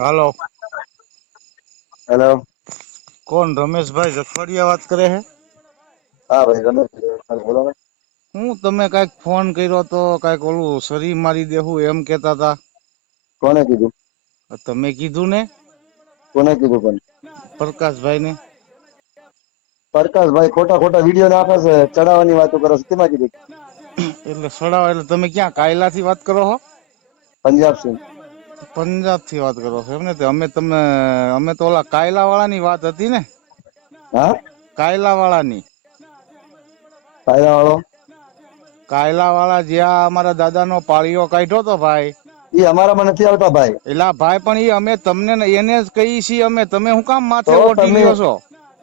હાલો, hello. કોણ? રમેશભાઈ જખવાડિયા વાત કરે છે? હા ભાઈ રમેશ બોલો ને. હું તમે કઈક ફોન કર્યો તો કઈક ઓલું શરીર મારી દેવું એમ કેતા હતા. કોને કીધું? તમે કીધું ને કોને કીધું પણ? પ્રકાશભાઈ ને. પ્રકાશભાઈ ખોટા ખોટા વિડીયો નાખે છે, ચડાવવાની વાતો કરો છો. તેમાં કીધું એટલે સડાવ એટલે તમે ક્યાં કાયલા થી વાત કરો છો? પંજાબ સિંહ. પંજાબ થી વાત કરો છો એમને? અમે તો ઓલા કાયલા વાળા ની વાત હતી ને. હા કાયલા વાળાની. કાયલા વાળો કાયલા વાળા જ્યાં અમારા દાદા નો પાળીઓ કાઢ્યો તો ભાઈ. એ અમારામાં નથી આવતા ભાઈ. એલા ભાઈ પણ એ અમે તમને એને જ કહીએ છીએ અમે. તમે શું કામ માથે તો ઓઢી તમે લ્યો છો?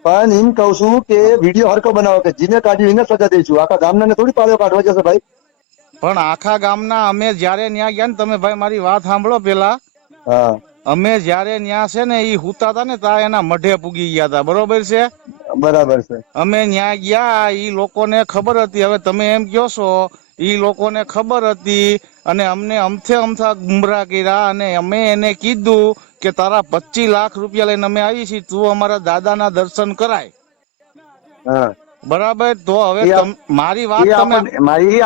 પણ એમ કઉ છું કે વિડીયો હરકો બનાવો કે જીને કાઢ્યું એને સજા દઈશું. આખા ગામના થોડી પાળ્યો કાઢવા જશે ભાઈ. પણ આખા ગામના અમે જયારે ન્યા ગયા ને, તમે ભાઈ મારી વાત સાંભળો પેલા. હા અમે જયારે ન્યા છે ને ઈ હુતા હતા ને તા એના મઢે પૂગી ગયા હતા, બરોબર છે? બરાબર છે. અમે ન્યા ગયા, ઈ લોકોને ખબર હતી. હવે તમે એમ કહો છો ઈ લોકોને ખબર હતી અને અમને અમથા ગુમરાહ કર્યા અને અમે એને કીધું કે તારા 25 લાખ રૂપિયા લઈને અમે આવી છીએ, તું અમારા દાદાના દર્શન કરાય. હા બરાબર. તો હવે એ મારી વાત તમે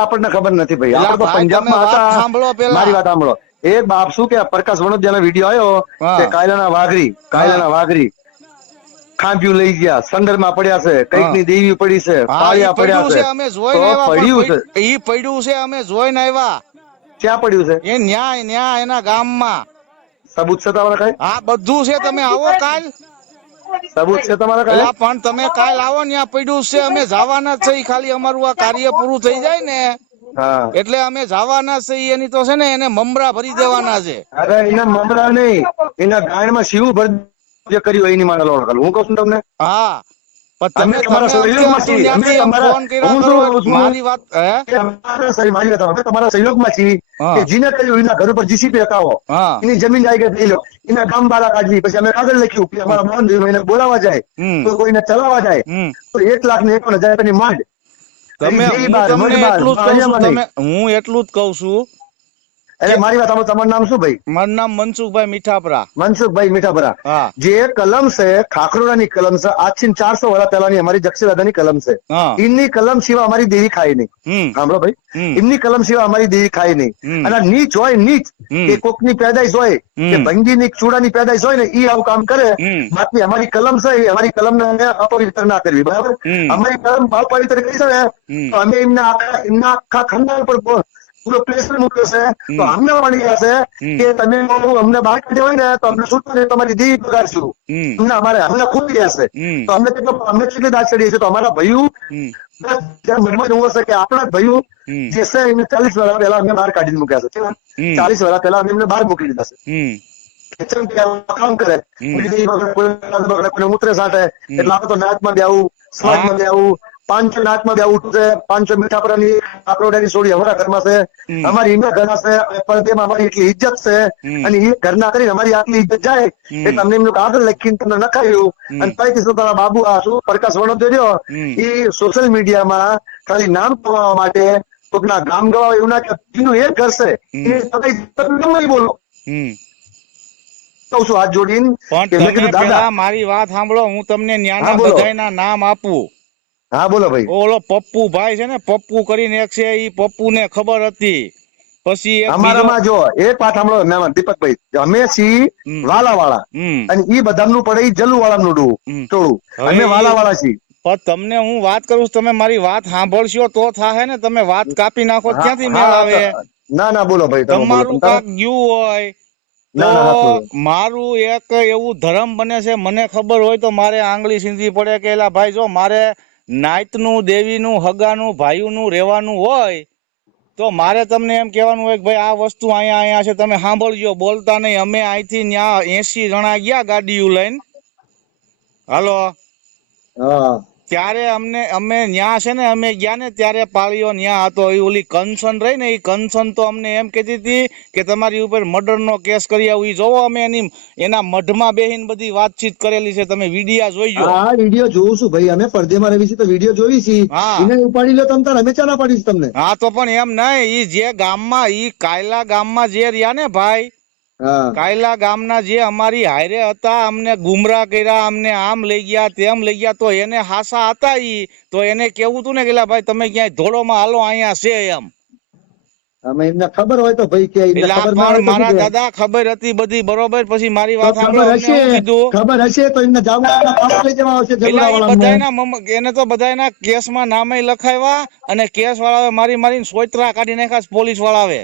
આપણને ખબર નથી ભાઈ. એલા આપણે તો ભાઈ તમે પંજાબમાં વાત હતા. સાંભળો પેલા. મારી વાત સાંભળો. એ બાપ શું કે પ્રકાશ વણોદિયાનો વિડીયો આવ્યો કે હા હા કાયલાના વાઘરી ખાંભ્યું લઈ ગયા, સંદરમાં પડ્યા છે, કઈક હા ની દેવી પડી છે, હા, ઈ પાળિયા પડ્યા પડ્યું છે. છે અમે તો જોઈને આવ્યા. પડ્યું છે. ઈ પડ્યું છે અમે જોઈને આવ્યા. ક્યાં પડ્યું છે? એ ન્યા એના ગામમાં. સબૂત છે તમારા કઈ? આ બધું છે. તમે આવો કાલ. સબૂત છે તમારા કઈ? એલા પણ તમે કાલ આવો ને, ત્યાં પડ્યું છે. અમે જવાના જ છે. ખાલી અમારું આ કાર્ય પૂરું થઈ જાય ને હા એટલે અમે જવાના છે. એની તો છે ને એને મમરા ભરી દેવાના છે. અરે એના મમરા નહીં, એના ગાયણમાં શિવ ભર જે કર્યું એની મારે લોડ કરું. હું કહું છું તમને. હા, અમે પણ તમારા તમે અમથે સહયોગમાં અમથું છીએ. અમે ત્યાંથી એમ તમારા ફોન કર્યા હું કરો. શું કહું છું મારી વાત હે કે મારી વાત અમે તમારા સહયોગમાં છીએ કે હા જીને કહ્યું એના ઘર ઉપર જીસીપી હટાવો, હા એની જમીન જાયગા લઈ લો, એના ગામ બારા કાઢવી. પછી અમે કાગળ લખ્યું કે અમારા મોહન એને બોલાવા જાય, હમ કોઈ કોઈને ચલાવવા જાય હમ તો 1,51,000 ની માંડ. એની તમે દેવી હું બાર, તમને મઢ બાર, એટલું જ કઉ છું. અહીંયા નહીં. હું એટલું જ કઉ છું કે એટલે મારી વાત સાંભળો. તમારું નામ શું ભાઈ? મારું નામ મનસુખભાઈ મીઠાપરા. મનસુખભાઈ મીઠાપરા. હા જે કલમ છે ખાખરોડાની કલમ છે, આજથી 400 વર્ષ પહેલાની અમારી જક્ષદાદાની કલમ છે. હા એમની કલમ સિવાય અમારી દેવી ખાય નહીં. હમ સાંભળો ભાઈ, હમ એમની કલમ સિવાય અમારી દેવી ખાય નહીં. હમ અને નીચ હોય, નીચ હમ કે કોકની પેદાઈશ હોય કે હમ ભંગીની ચૂડાની પેદાઈશ હોય ને એ આવું કામ કરે. હમ બાકી અમારી કલમ છે એ અમારી કલમને અપવિત્ર ના કરવી. બરાબર. હમ અમારી કલમ અપવિત્ર કરી છે ને હમ તો અમે એમના આખા ખંડા પર પૂરો પ્રેશર મૂક્યો છે. તો હમ અમને મળી ગયા હમ છે કે તમે અમને બહાર કાઢ્યા હોય ને તો અમને છૂટું નહીં, તમારી દેવી પગારશું. હમ અમને અમને ખુદ ગયા છે. હમ તો અમને કેટલી દાદ ચડીએ છીએ. તો અમારા ભાઈઓ હમ મનમાં એવું હશે કે આપણા ભાઈઓ હમ જે છે એમને 40 વર્ષ પહેલા અમને બહાર કાઢીને મૂક્યા છે. હમ 40 વર્ષ પહેલા અમે એમને બહાર મૂકી દીધા છે. હમ કેમ કે આ કામ કરે, હમ કોઈ મૂત્રે સાંટે હમ એટલે આપણે તો નાચમાં બેવું, હા સમાજમાં બેવું, 500 નાચમાં બેવું છે. 500 મીઠાપરાની આપરોડાની સોડી અમારા ઘરમાં છે, હમ અમારી એમના ઘરના છે. પણ તેમાં અમારી એટલી ઇજ્જત છે હમ અને એ ઘરના કરીને અમારી આટલી ઇજ્જત જાય હમ એટલે અમને એમનું કાગળ લખીને તમને નખાયું. હમ અને પછી શું તારા બાબુ આ શું પ્રકાશ વણોદ રહ્યો હમ એ સોશિયલ મીડિયામાં ખાલી નામ કમાવા માટે કોકના ગામ ગવાય એવું ના કે એનું એક ઘર છે હમ તમે બોલો. હમ કહું છું હાથ જોડીને પણ કે મેં તમે કીધું દાદા. પેલા મારી વાત સાંભળો. હું તમને હા ન્યાના બોલો. બધાયના નામ આપું. હા બોલો ભાઈ. ઓલો પપ્પુ ભાઈ છે ને, પપ્પુ કરીને એક છે, ઈ પપ્પુ ને ખબર હતી. પછી એક બીજો અમારામાં જો એક વાત સાંભળો મહેમાન દીપકભાઈ, અમે છીએ હમ વાલા વાળા હમ અને ઈ બધાનું પડે જલ્લુ વાળાનું હમ ટોળું. હવે અમે વાલા વાળા છીએ. પણ તમને હું વાત કરું છું, તમે મારી વાત સાંભળશો તો થાહે ને. તમે વાત કાપી નાખો હા ક્યાંથી મેળ હા આવે? ના ના બોલો ભાઈ, તમે બોલો તમારું તમ તારે. કાક ગયું હોય તો ના ના હાચું. મારું એક એવું ધર્મ બને છે. મને ખબર હોય તો મારે આંગળી સીંધવી પડે કે એલા ભાઈ, જો મારે નાતનું, દેવીનું, હગાનું, ભાઈઓનું રહેવાનું હોય તો મારે તમને એમ કહેવાનું હોય કે ભાઈ આ વસ્તુ અહીંયા છે, તમે સાંભળજો, બોલતા નહીં. અમે અહીંથી ત્યાં 80 જણા ગયા ગાડીઓ લઈને. હાલો. હા ત્યારે અમે ન્યા છે ને, અમે ગયા ને ત્યારે પાળીઓ ન્યા હતો. એ ઓલી કંસન રહી ને, એ કંસન તો અમને એમ કહેતી હતી કે તમારી ઉપર મર્ડરનો કેસ કરી આવું. ઈ જોવો, અમે એના મઢમાં બેહીને બધી વાતચીત કરેલી છે. તમે વિડિયા જોઈજો. હા વિડીયો જોઉં છું ભાઈ. અમે પડદેમાં રહી છીએ તો વિડીયો જોઈ છીએ. હા એને ઉપાડી લો તમ તાર, અમે ચાના પાડીશ તમને. હા તો પણ એમ નહીં. ઈ જે ગામમાં, ઈ કાયલા ગામમાં જે રહ્યા ને ભાઈ, હા કાયલા ગામના જે અમારી હારે હતા અમને ગુમરાહ કર્યા, અમને આમ લઈ ગયા તેમ લઈ ગયા, તો એને હાસા હતા ઈ તો એને કેવું હતું ને કે લા ભાઈ તમે ક્યાંય ધોળોમાં હાલો અહીંયા છે એમ. અમે એમને ખબર હોય તો ભાઈ કે એમને એટલે આ ખબર ના પણ હોય તો શું મારા કે? દાદા ખબર હતી બધી બરોબર. પછી મારી તો વાત સાંભળો, અમને શું કીધું ખબર હશે તો એમને જાવડાના પાપા લઈ જવા આવશે એટલે જરુડા એ વાળાને. બધાયના એને તો બધાયના કેસમાં નામે લખાવ્યા અને કેસ વાળાએ મારી મારીને સોયત્રા કાઢી નાખ્યા પોલીસ વાળાએ.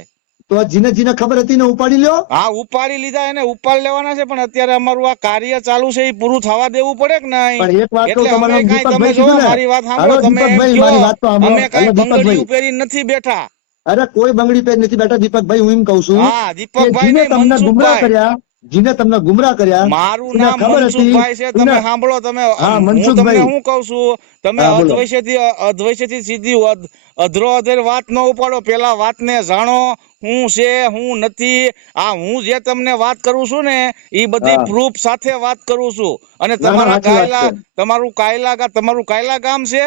તો જીને જીને ખબર હતી ને ઉપાડી લ્યો. હા ઉપાડી લીધા, એને ઉપાડી લેવાના છે, પણ અત્યારે અમારું આ કાર્ય ચાલુ છે એ પૂરું થવા દેવું પડે કે નહીં. પણ એક વાત કહું, એટલે અમે તમારું નામ કાંઈ તમે દીપકભાઈ જો કીધું ને? મારી વાત સાંભળો, હાલો તમે એમ દીપકભાઈ, કયો મારી વાત તો સાંભળો. અમે કાંઈ હાલો બંગડીયું દીપકભાઈ, પહેરીને નથી બેઠા. અરે કોઈ બંગડી પેર નથી બેઠા દીપકભાઈ. હું એમ કઉ છું હા કે દીપકભાઈ જીને નહીં, તમને ગુમરાહ મનસુખભાઈ. કર્યા, જીને તમને ગુમરાહ કર્યા, મારું એને નામ ખબર હતી મનસુખભાઈ છે. તમે એને- સાંભળો, તમે હા હું તમને મનસુખભાઈ, શું કઉ છું, તમે હા બોલો. અધવૈસેથી સીધી અધરો અધર વાત ન ઉપાડો. પેલા વાતને જાણો, હું છે હું નથી. આ હું જે તમને વાત કરું છું ને એ બધી હા પ્રૂફ સાથે વાત કરું છું. અને ના ના તમારા સાચી વાત છે. તમારું કાયલા ગામ છે.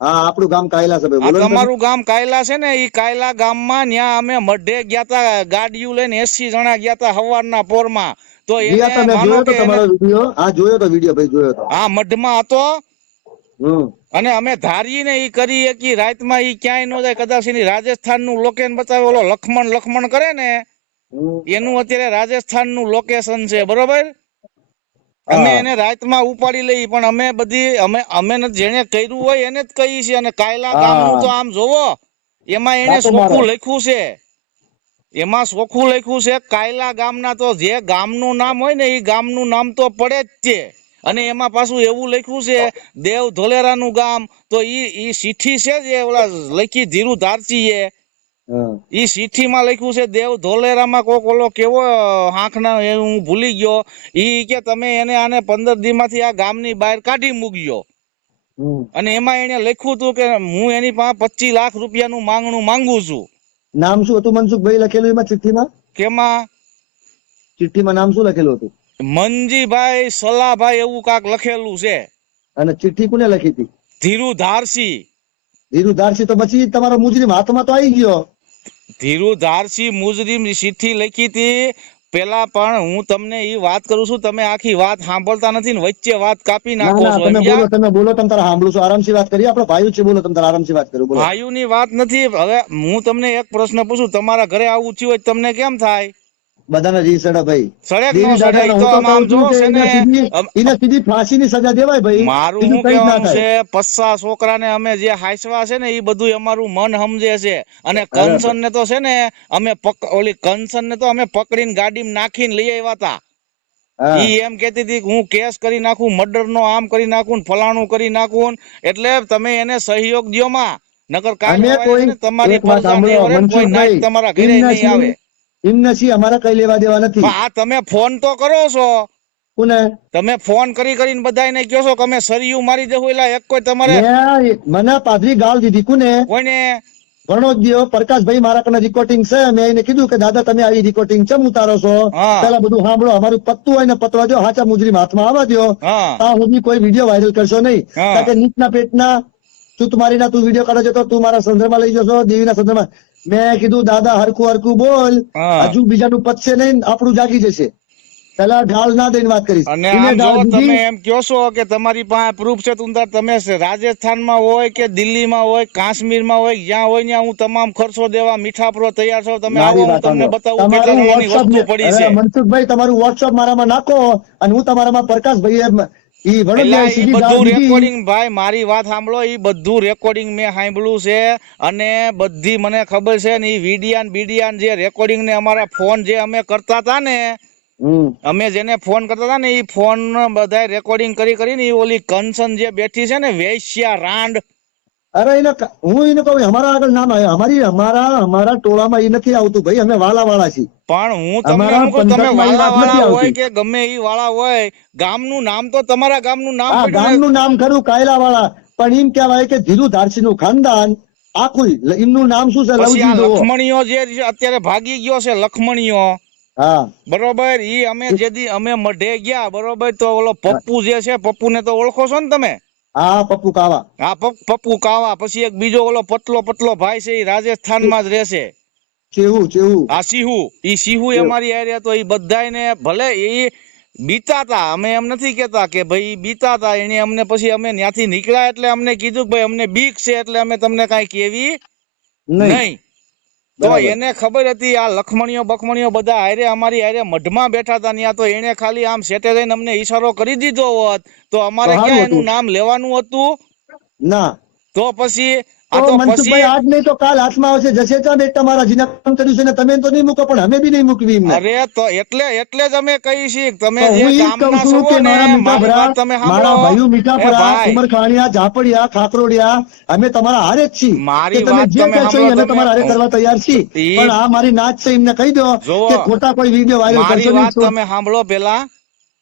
હા આપણું ગામ કાયલા છે ભાઈ, આ બોલો ને તમે. તમારું ગામ કાયલા છે ને, ઈ કાયલા ગામમાં ન્યા અમે મઢે ગયા તા, ગાડીયું લઈને 80 જણા ગયા તા સવારના પોરમાં. તો ગયા એને તા, મેં માનો જોયો કે તો એને તમારો વિડીયો. હા જોયો તો વિડીયો ભાઈ, જોયો તો. આ મઢમાં હતો. હમ અને અમે ધારીએ ને ઈ કરી કે રાતમાં ઈ ક્યાંય ન જાય. કદાચ એની રાજસ્થાન નું લોકેશન બતાવે, ઓલો લખમણ કરે ને હમ. એનું અત્યારે રાજસ્થાન નું લોકેશન છે, બરોબર. અમે હા એને રાતમાં ઉપાડી લઈ, પણ અમે જેને કર્યું હોય એને જ કહીએ છીએ. અને કાયલા ગામનું હા તો આમ જોવો, એમાં એને બાપુ મારો. ચોખ્ખું લખ્યું છે. એમાં ચોખ્ખું લખ્યું છે કાયલા ગામના, તો જે ગામનું નામ હોય ને એ ગામનું નામ તો પડે જ છે. અને એમાં પાછું એવું લખ્યું છે દેવ ધોલેરાનું ગામ. તો ઈ ચિઠ્ઠી છે જે ઓલા લખી ધીરુ ધારચીએ, હા ઈ ચિઠ્ઠીમાં લખ્યું છે દેવ ધોલેરામાં કોક ઓલો કેવો હાંખના હું ભૂલી ગયો. ઈ કે તમે એને આને 15 દીમાંથી આ ગામની બહાર કાઢી મૂક્યો. હમ. અને એમાં એને લખ્યું હતું કે હું એની પાસે 25 લાખ રૂપિયાનું માંગણું માંગુ છું. નામ શું હતું મનસુખભાઈ લખેલું એમાં ચિઠ્ઠીમાં? કેમાં? ચિઠ્ઠીમાં નામ શું લખેલું હતું? મનજીભાઈ સલાભાઈ એવું કાક લખેલું છે. અને ચિઠ્ઠી કોને લખી હતી? ધીરુ ધારસી. ધીરુ ધારસી તો પછી તમારો મુજરીમ હાથમાં તો આવી ગયો. ધીરુ ધારસી મુજરીમ ચિઠ્ઠી લખી હતી પેલા. પણ હું તમને એ વાત કરું છું, તમે આખી વાત સાંભળતા નથી ને વચ્ચે વાત કાપી ના નાખો ના છો. તમે બોલો, સમજ્યા? તમે બોલો, તમે તારા સાંભળું છું, આરામથી વાત કરીએ. આપણે ભાઈઓ છે, બોલો તમે તારા આરામથી વાત કરો, બોલો. ભાઈઓની વાત નથી. હવે હું તમને એક પ્રશ્ન પૂછું, તમારા ઘરે આવું થયું હોય તો તમને કેમ થાય? બધાને જી સડે ભાઈ. સડેક નો દેવી સડે. દાદાને ઈ તો હું તો આમ કહું છું જોવો કે છે ને, એને સીધી ફાંસીની સજા દેવાય ભાઈ. મારું બીજું શું કઈ જ ના કહેવાનું થાય. છે, 50 છોકરાને અમે જે હાંસવા છે ને એ બધું અમારું મન સમજે છે. અને અરે કંચન ને તો છે ને અમે ઓલી કંચન ને તો અમે પકડીને ગાડીમાં નાખીને લઈ આવ્યા હતા. હા ઈ એમ કેતી હતી કે હું કેસ કરી નાખું, મર્ડર નો આમ કરી નાખું ને ફલાણું કરી નાખું. એટલે તમે એને સહયોગ દ્યો માં, નકર કાલ અમે સવારે છે કોઈ ને તમારી એક વાત પરજા નહીં સાંભળો વળે ને કોઈ નાઈટ મનસુખભાઈ, તમારા ઘરે નહીં આવે. એમને સી અમારા કઈ લેવા દેવા નથી. પણ આ તમે ફોન તો કરો છો. કોને? તમે ફોન કરીને બધાને કહો છો કે અમે સરિયું મારી દેવું. એટલે એક કોઈ તમારે મને પાદરી ગાળ દીધી. કોને? કોઈને ઘણો જ દિવસ પ્રકાશભાઈ મારા કને રેકોર્ડિંગ છે. મેં એને કીધું કે દાદા તમે આવી રેકોર્ડિંગ ચમ ઉતારો છો? હા પેલા બધું સાંભળો, અમારું પત્તું હોય ને પતવા દો, હાચા મુજરીમ હાથમાં આવવા દો. હા ત્યાં સુધી કોઈ વિડીયો વાયરલ કરશો નહીં. હા કારણ કે નીચના પેટના ચૂતમારીના તું વિડીયો કાઢો છો તો તું મારા સંદર્ભમાં લઈ જશો, દેવીના સંદર્ભમાં. મેં કીધું દાદા હરખું બોલ, હા. હજુ બીજાનું પતશે નહીં, આપણું જાગી જશે. પેલા ઢાળ ના દઈને વાત કરીશ. અને એને આમ જો ઢાળ તમે દીધી. એમ કહો છો કે તમારી પાસે પ્રૂફ છે, તમે રાજસ્થાનમાં હોય કે દિલ્હીમાં હોય, કાશ્મીરમાં હોય, જ્યાં હોય ત્યાં હું તમામ ખર્ચો દેવા મીઠાપુરો તૈયાર છો. તમે આવો, મારી હું વાત તમને સાંભળો. બતાવું કેટલા તમારું જણાની વોટ્સઅપ વસ્તુ પડી છે. મનસુખભાઈ, તમારું વોટ્સઅપ મારામાં નાખો અને હું તમારામાં પ્રકાશભાઈ ઈ એટલે વડોદરા ઈ સીધી ઢાળ બધું દીધી. રેકોર્ડિંગ, ભાઈ મારી વાત સાંભળો, ઈ બધું રેકોર્ડિંગ મેં સાંભળ્યું છે. અને બધી મને ખબર છે ને, ઈ બીડિયાન જે રેકોર્ડિંગ ને અમારા ફોન જે અમે કરતા હતા ને, હમ અમે જેને ફોન કરતા હતા ને એ ફોન બધા રેકોર્ડિંગ કરીને ઓલી કંચન જે બેઠી છે ને વેશ્યા રાંડ. અરે હું એને કહું અમારા આગળ નામ આવે. અમારા ટોળામાં એ નથી આવતું ભાઈ. અમે વાળા છીએ. પણ હું તમને અમારા શું કહું, તમે પંથકમાં એ વાત નથી વાળા હોય આવતી. કે ગમે એ વાળા હોય, ગામનું નામ તો તમારા ગામનું નામ આ પડ્યું ગામનું ને. નામ ખરું કાયલા વાળા, પણ એમ કહેવાય કે ધીરુ ધારસી નું ખાનદાન આખું. એમનું નામ શું છે? પછી આ લવજી ડોહો. લખમણીઓ જે અત્યારે ભાગી ગયો છે, લખમણીઓ, હા બરોબર. ઈ અમે મઢે ગયા, બરોબર. તો ઓલો પપ્પુ જે છે, પપ્પુ ને તો ઓળખો છો ને તમે? હા પપ્પુ કાવા. હા પપ્પુ કાવા. પછી એક બીજો ઓલો પતલો ભાઈ છે, એ રાજસ્થાનમાં જ રહેશે. ચેવું આ સિહુ, ઈ સિહુ અમારી હારે હતો. ઈ બધાયને ભલે એ બીતા હતા, અમે એમ નથી કેતા કે ભાઈ ઈ બીતા હતા. એને અમને પછી અમે ત્યાંથી નીકળ્યા એટલે અમને કીધું કે ભાઈ અમને બીક છે એટલે અમે તમને કાંઈ કેવી નહીં. તો બરાબર. એને ખબર હતી આ લખમણીઓ બખમણીઓ બધા હારે અમારી હારે મઢમાં બેઠા હતા ત્યાં. તો એને ખાલી આમ સેટે જઈને અમને ઈશારો કરી દીધો હોત તો અમારે તો સારું ક્યાં હતું. એનું નામ લેવાનું હતું. ના તો પછી તો મનસુખભાઈ આજ નહીં તો કાલ હાથમાં આવશે. જશે ત્યાં બેટા મારા જેને કામ કર્યું છે ને તમે તો નહીં મૂકો, પણ અમે બી નહીં મૂકવી એમને. અરે તો એટલે જ અમે કહી છીએ કે તમે તો જે હું ઈ જ કહું ગામના છું છો કે ને મારા મારી મીઠાપરા, વાત તમે મારા સાંભળો. ભાઈઓ એ મીઠાપરા, ભાઈ ઉમરખાણિયા, ઝાપડિયા, ખાકરોડિયા, અમે તમારા હારે જ છીએ. મારી કે તમે વાત જે તમે કહેશો સાંભળો. એ અમે તમારા હારે તમે કરવા તૈયાર છીએ. ઈ પણ આ મારી નાચ છે એમને કહી દો જોવો, કે ખોટા કોઈ વિડીયો વાયરલ મારી કરશો વાત નહીં. તમે સાંભળો પેલા.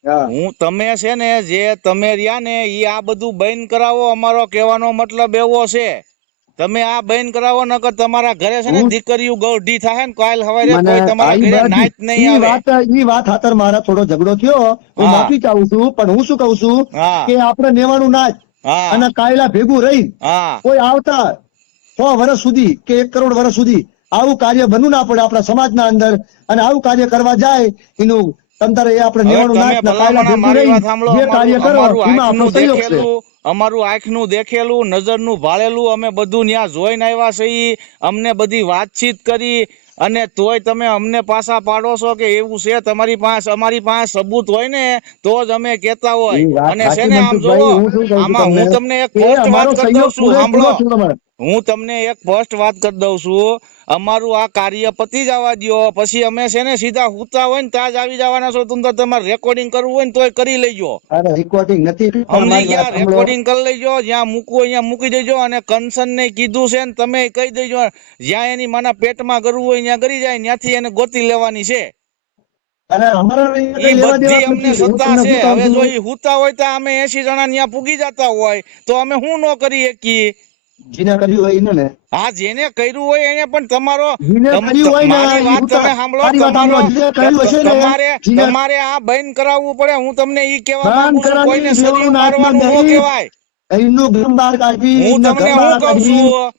હા. હું તમે છે ને જે તમે રહ્યા ને ઈ આ બધું બંધ કરાવો. અમારો કહેવાનો મતલબ એવો છે તમે આ બંધ કરાવો, નકર તમારા ઘરે છે ને હું- દીકરીઓ ગૌઢી થાય ને કાલ હવારે મને કોઈ તમારા આઈ ઘરે બધી- નાચ નહીં આવે. ઈ વાત ખાતર મારા થોડો ઝઘડો થયો, હું હા. માફી ચાહું છું. પણ હું શું કહું છું હા. કે આપણે નેવાનું નાચ હા અને કાયલા ભેગું રહી હા કોઈ આવતા 100 વર્ષ સુધી કે 1 કરોડ વર્ષ સુધી આવું કાર્ય બનવું ના પડે આપણા સમાજના અંદર. અને આવું કાર્ય કરવા જાય એનું તંત્ર એ આપણે હવે નેવાનું તમે નાચ ને કાયલા ભલામણ ભેગું મારી રહી વાત સાંભળો. જે કાર્ય કરો અમારું એમાં આપણો આંખનું સહયોગ છે. દેખેલું, અમારું આંખનું દેખેલું, નજરનું ભાળેલું અમે બધું ત્યાં જોઈને આવ્યા છીએ. અમને બધી વાતચીત કરી અને તોય તમે અમને પાછા પાડો છો કે એવું છે તમારી પાસે. અમારી પાસે સબૂત હોય ને તો જ અમે કહેતા હોય. ઈ વાત અને છે સાચી ને આમ જોવો, મનસુખભાઈ, હું શું કહું છું આમાં હું તમને એક કે ફર્સ્ટ વાત અમારો કરી દઉં સહયોગ છું. સાંભળો, પૂરેપૂરો છે તમારે. હું તમને એક ફર્સ્ટ વાત કરી દઉં છું. અમારું આ કાર્ય પતી જવા દ્યો, પછી અમે છે ને સીધા હુતા હોય ને ત્યાં જ આવી જવાના છો. તમે તો તમારે રેકોર્ડિંગ કરવું હોય ને તોય કરી લેજો. અરે રેકોર્ડિંગ નથી, પણ સમજી મારી વાત ગયા? સાંભળો. રેકોર્ડિંગ કરી લેજો. જ્યાં મૂકવું હોય ત્યાં મૂકી દેજો. અને કંસન ને કીધું છે ને તમે કહી દેજો જ્યાં એની માના પેટમાં કરવું હોય ત્યાં કરી જાય, ત્યાંથી એને ગોતી લેવાની છે. અરે અમારા અહીંયા કઈ ઈ લેવા બધી દેવા અમને નથી. હું સત્તા તમને છે. શું કહું હવે છું? જો ઈ હુતા હોય તો અમે 80 જણા ત્યાં પૂગી જતા હોય તો અમે શું ન કરી શકીએ? જેને કર્યું હોય એને ને. હા, જેને કર્યું હોય એને. પણ તમારો જેને કર્યું હોય ને મારી ઈ વાત ઉતાર- તમે સાંભળો. મારી વાત સાંભળો. જેને કર્યું હશે ને જેને તમારે આ બંધ કરાવવું પડે. હું તમને ઈ કહેવા બંધ માંગુ છું. કરાવી કોઈને દેવાનું સળિયું નાચમાં મારવાનું ન નહીં. કહેવાય. એમનું ઘર બહાર કાઢી, હું એમના તમને ઘર બહાર શું કઉ કાઢી. છું,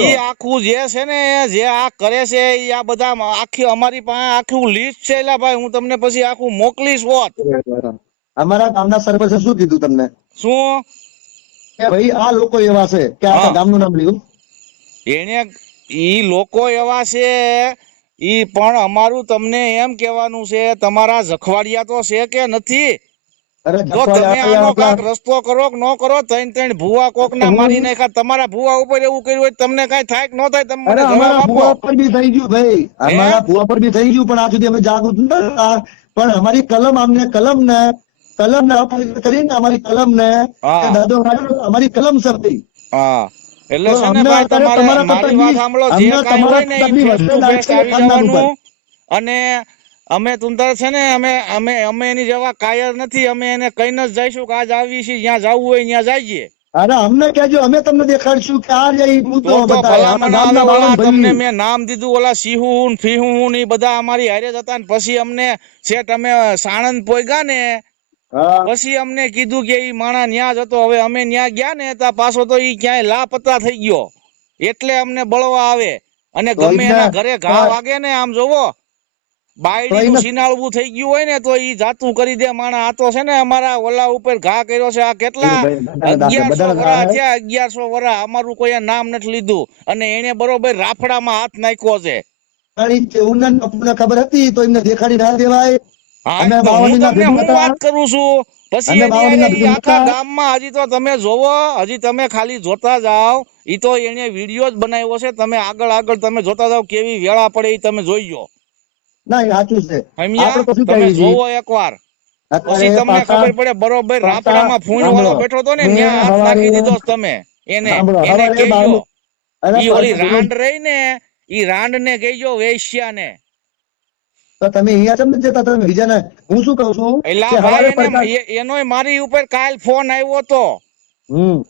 ઈ આખું જે છે ને જે આ કરે છે ઈ આ બધા આખી અમારી પાસે આખું લિસ્ટ છે. એલા ભાઈ હું તમને પછી આખું મોકલીશ હોત. અમારા ગામના સરપંચે શું કીધું તમને શું કે ભાઈ આ લોકો એવા છે કે આખા હા. ગામનું નામ લીધું. એને ઈ લોકો એવા છે ઈ પણ અમારું તમને એમ કહેવાનું છે તમારા જખવાડિયા તો છે કે નથી? અરે તો તમે જખવાડિયા આનો આપણા- કાંઈક રસ્તો કરો કે ન કરો. ત્રણ ભૂવા કોક ના મારી નાખ્યા. તમારા ભૂવા ઉપર એવું કર્યું હોય તમને કઈ થાય કે ન થાય? તમે અરે મને જવાબ અમારા આપો. ભુવા પર બી થઈ ગયું ભાઈ, અમારા ભુવા પર બી થઈ ગયું. પણ આ સુધી અમે જાગૃત નતા થતા. પણ અમારી કલમ ને અપવિત્ર કરીને અમારી કલમ ને હા. દાદો અમારી કલમ છે ભાઈ. હા એટલે તો છે ને અમને ભાઈ અત્યારે તમારે તમારા મારી કરતા વાત બી- સાંભળો. જે અમને કાંઈ હોય તમારા ને કરતા ઈ બી ફેસ ટુ વધારે ફેસ લાગે આવી ખાનદાન ઉપર. જવાનું. અને અમે તુંતર છે ને અમે એની જેવા કાયર નથી. અમે એને કહીને જ જઈશું કે આજ આવી છીએ. જ્યાં જવું હોય ત્યાં જઈએ. અરે અમને કહેજો, અમે તમને દેખાડશું કે આ જે મુદ્દો તો બધા આપણા ભલામણ આવે. ગામના ઓલા 52 તમને ભાઈ. મેં નામ દીધું, ઓલા સિહુ ને ફીહુ ને ઈ બધા અમારી હારે જ હતા ને પછી અમને શેઠ અમે સાણંદ પોગ્યા ને હા. પછી અમને કીધું કે ઈ માણા ન્યા જ હતો. હવે અમે ન્યા ગયા ને તા પાછો તો ઈ ક્યાંય લાપતા થઈ ગયો. એટલે અમને બળવા આવે. અને તો ગમે એને- એના ઘરે ઘા વાગે ને આમ જોવો બાયડીનું એને- સિનાળવું થઈ ગયું હોય ને તો ઈ જાતું કરી દે માણા. આ તો છે ને અમારા ઓલા ઉપર ઘા કર્યો છે. આ કેટલા ભાઈ, બધાને દાખલે 1100 બધાને વરા દાખલે. થયા. 1100 વરા અમારું કોઈ નામ નથી લીધું. અને એને બરોબર રાફડામાં હાથ નાખ્યો છે. ગાડી છે, ઉન્નત અપને ખબર હતી તો એમને દેખાડી ના દેવાય. હા, અમે તો હું 52 ના તમને ભેગું હું હતા. વાત કરું છું. પછી અમે એની 52 હારે ના ઈ ભેગું આખા હતા. ગામમાં હજી તો તમે જોવો, હજી તમે ખાલી જોતા જાઓ. ઈ તો એને વિડીયો જ બનાવ્યો છે. તમે આગળ તમે જોતા જાઓ કેવી વેળા પડે ઈ તમે જોઈજો. ના એ સાચું છે. સમજ્યા? આપણે તો શું તમે કહીએ છીએ? જોવો એકવાર પછી અત્યારે તમને પાછા- ખબર પડે. બરોબર રાફડામાં ફૂણ વાળો સાંભળો. બેઠો હતો ને મેં ત્યાં હાથ હવારે- નાખી દીધો છે તમે એને સાંભળો, એને હવારે કહેજો. 52 અરે ઈ ઓલી પાછા રાંડ રહી ને ઈ રાંડ ને કહેજો વેશ્યા ને. તો તમે અહીંયા કેમ નથી જતા? તમે બીજાને હું શું કહું છું એલા કે હવારે ભાઈ પડતા એનોય મારી ઉપર કાલ ફોન આવ્યો હતો.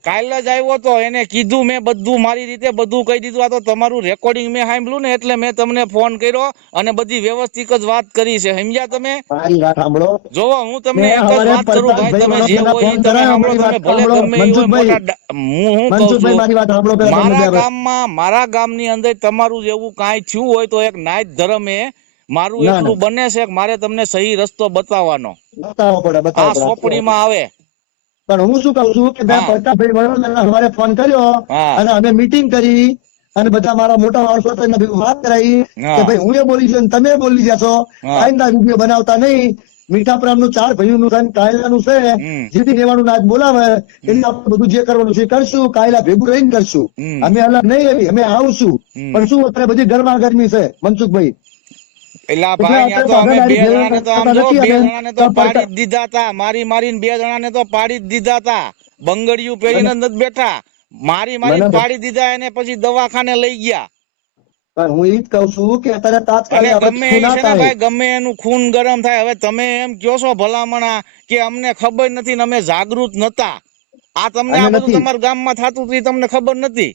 કાલે જ આવ્યો તો, એને કીધું મેં બધું મારી રીતે બધું કહી દીધું. આ તો તમારું રેકોર્ડિંગ મેં સાંભળ્યું ને એટલે મેં તમને ફોન કર્યો અને બધી વ્યવસ્થિત જ વાત કરી છે. સમજ્યા તમે? મારી વાત સાંભળો. જોવો હું તમને મેં એક જ હવારે વાત કરું ભાઈ, તમે જે પ્રકાશભાઈ હોય ઈ ફોન તમે કરાયો, સાંભળો. મારી તમે વાત ભલે સાંભળો. ગમે ઈ હોય મોટા હું કહું મનસુખભાઈ છું, મારી વાત સાંભળો પહેલા તમે મારા બે. ગામમાં મારા ગામની અંદર તમારું જેવું કાંઈ થયું હોય તો એક નાયત ધર્મે મારું ના, એટલું બને છે કે મારે તમને સહી રસ્તો બતાવવાનો. બતાવો પડે. આ સોપડીમાં આવે. પણ હું શું કહું છું કે મેં હા. પ્રકાશભાઈ વડોદરાના હવારે ફોન કર્યો હા. અને અમે મીટિંગ કરી અને બધા મારા મોટા માણસો હતા એમને ભેગું વાત કરાવી હા. કે ભાઈ હું એ બોલી છું અને તમે બોલી ગયા છો. હા. આઈંદા વિડીયો બનાવતા નહીં. મીઠાપરામનું 4 ભાઈઓનું છે, કાયલાનું છે, જીતી લેવાનું આજ બોલાવે એટલે આપણે બધું જે કરવાનું છે એ કરશું. કાયલા ભેગું રહીને કરશું. અમે અલગ નહીં આવી, અમે આવશું. પણ શું અત્યારે બધી ગરમા ગરમી છે મનસુખભાઈ. એલા એટલે ભાઈ ત્યાં તો અમે આપણે બે જણાને તો આમ જો નથી બે અમે જણાને તો પાડી જ દીધા હતા. મારીને 2 જણાને તો પાડી જ દીધા હતા. બંગડિયું પહેરીને જ નથી બેઠા. મારીને પાડી દીધા. એને પછી દવાખાને લઈ ગયા. પણ હું ઈ જ કહું છું કે અત્યારે અને તાત્કાલિક ગમે આપણે એ ના છે ને થાય. ભાઈ, ગમે એનું ખૂન ગરમ થાય. હવે તમે એમ કહો છો ભલામણા કે અમને ખબર નથી ને અમે જાગૃત નતા. આ તમને અમે આ બધું નથી. તમારા ગામમાં થતું હતું એ તમને ખબર નથી.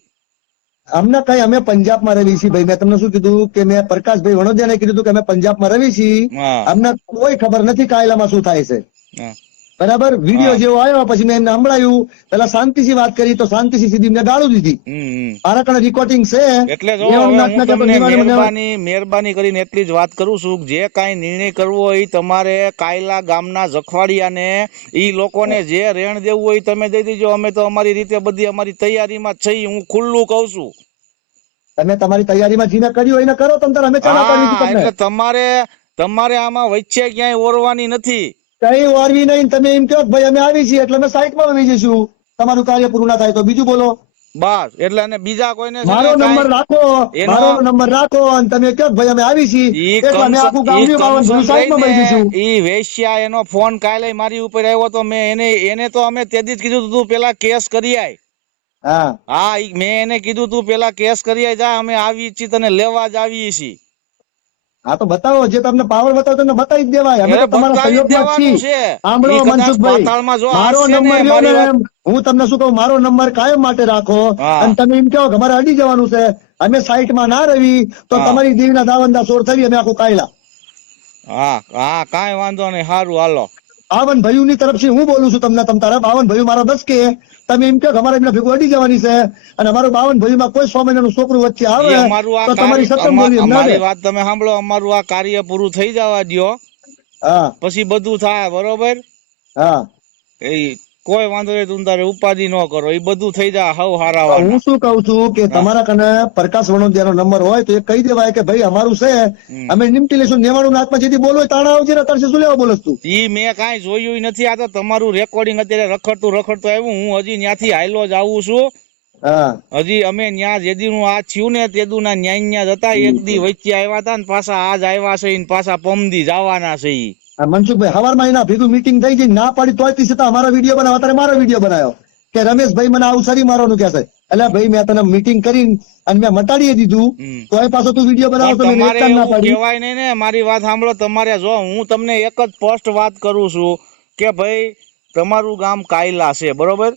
અમને કઈ અમે પંજાબમાં રહીએ છીએ ભાઈ. મેં તમને શું કીધું કે મેં પ્રકાશભાઈ વણોદિયાને કીધું હતું કે અમે પંજાબમાં રહીએ છીએ. હા. અમને કોઈ ખબર નથી કાયલામાં શું થાય છે. હા. બરાબર. વિડીયો હા. જેવો આવ્યો પછી મેં એમને સંભળાયું. પેલા શાંતિથી વાત કરી તો શાંતિથી સીધી મેં ગાળું દીધી. મારા કને રેકોર્ડિંગ છે. એટલે જો લેવાનું હવે નાટના હું કે તો તમને નિવાડે મહેરબાની કરીને એટલી જ વાત કરું છું કે જે કાંઈ નિર્ણય કરવો હોય ઈ તમારે કાયલા ગામના જખવાડિયાને ઈ લોકોને જે રેણ દેવું હોય ઈ તમે દઈ દેજો. અમે તો અમારી રીતે બધી અમારી તૈયારીમાં જ છીએ. હું ખુલ્લું કહું છું. તમે તમારી તૈયારીમાં જીને કર્યું હોય એને કરો. તમ તાર અમે ચાલા પાડી દીધી હા, તમને. એટલે તમારે આમાં વચ્ચે ક્યાંય ઓરવાની નથી. કઈ વારવી નહીં. તમે એમ કહો કે ભાઈ અમે આવી છીએ એટલે અમે સાઈડમાં આવી જઈશું. તમારું કાર્ય પૂરું ના થાય તો બીજું બોલો. બસ એટલે અને બીજા કોઈને છે ને મારો નંબર કાંઈ રાખો. એનો મારો નંબર રાખો અને તમે કહો કે ભાઈ અમે આવી છીએ ઈ એટલે અમે આખું ગામની બાવન ભૂલ સાઈડમાં બેસી જઈશું. ઈ વેશ્યા એનો ફોન કાલે મારી ઉપર આવ્યો તો મેં એને તો અમે તેદી જ કીધું તું પેલા કેસ કરી આય. હા હા, મેં એને કીધું તું પેલા કેસ કરી આય જા. અમે આવી છીએ તને લેવા જ આવીએ છીએ. હા તો બતાવો. જે તમને પાવર બતાવો તમને બતાવી જ દેવાય. અમે તો તમારા બતાવી જ સહયોગમાં જ દેવાનું છીએ. છે. સાંભળો ઈ કદાચ મનસુખભાઈ, પાતાળમાં જો મારો હશે ને નંબર લ્યો મારી ને. વાત. હું તમને શું કહું, મારો નંબર કાયમ માટે રાખો. હા. અને તમે એમ કહો કે અમારે અડી જવાનું છે, અમે સાઈટમાં ના રવી તો હા. તમારી દેવીના દાવનદા સોર થઈ અમે આખું કાયલા. હા, કાંઈ વાંધો નહીં. સારું, હાલો. 52 ભાઈઓની તરફથી હું બોલું છું તમને. તમ તારા 52 ભાઈઓ મારા 10 કે તમે એમ કહો કે અમારે એમને ભેગું અડી જવાની છે અને અમારું 52 ભાઈઓમાં કોઈ 100 મહિનાનું છોકરું વચ્ચે આવે ઈ અમારું આ તો તમારી કાર્ય સત્તમ બોલી એમ ના અમારી દે. વાત તમે સાંભળો. અમારું આ કાર્ય પૂરું થઈ જવા દ્યો. હા પછી બધું થાય બરોબર. હા. એ કોઈ વાંધો નહીં. તું તારે ઉપાધિ ન કરો. એ બધું થઈ જાય હવ હું હારાવાના. શું કઉ છું કે તમારા કને પ્રકાશ વણોદિયાનો નંબર હોય તો એ કહી દેવાય કે ભાઈ અમારું છે, અમે નિમટી લેશું. 99 ના હાથમાં જેથી બોલો તાણા આવજે ને. તારસે શું લેવા બોલસ તું? ઈ મેં કાંઈ જોયું નથી. આ તો તમારું રેકોર્ડિંગ અત્યારે રખડતું આવ્યું. હું હજી ત્યાંથી હાયલો જ આવું છું. હા હજી અમે ન્યા જેદીનું આ થયું ને તેદુના ન્યા જ હતા. એક દી વચ્ચે આવ્યા હતા ને પાછા આજ આવ્યા છે ને પાછા પમદી જવાના છે. ઈ મનસુખભાઈ હવારમાં એના ભેગું મીટિંગ થઈ ગઈ. ના પાડી તોય તી છતાં અમારો વિડીયો બનાવો. અત્યારે મારો વિડીયો બનાવ્યો કે રમેશભાઈ મને આવું સરી મારવાનું કે છે. એટલે ભાઈ મેં તને મીટિંગ કરીને અને મેં મટાડી દીધું તોય પાછો તું વિડીયો બનાવો તો મેં તમારે એક કામ ના એવું પાડી. કહેવાય નહીં ને. મારી વાત સાંભળો. તમારે જો હું તમને એક જ સ્પષ્ટ વાત કરું છું કે ભાઈ તમારું ગામ કાયલા છે બરોબર.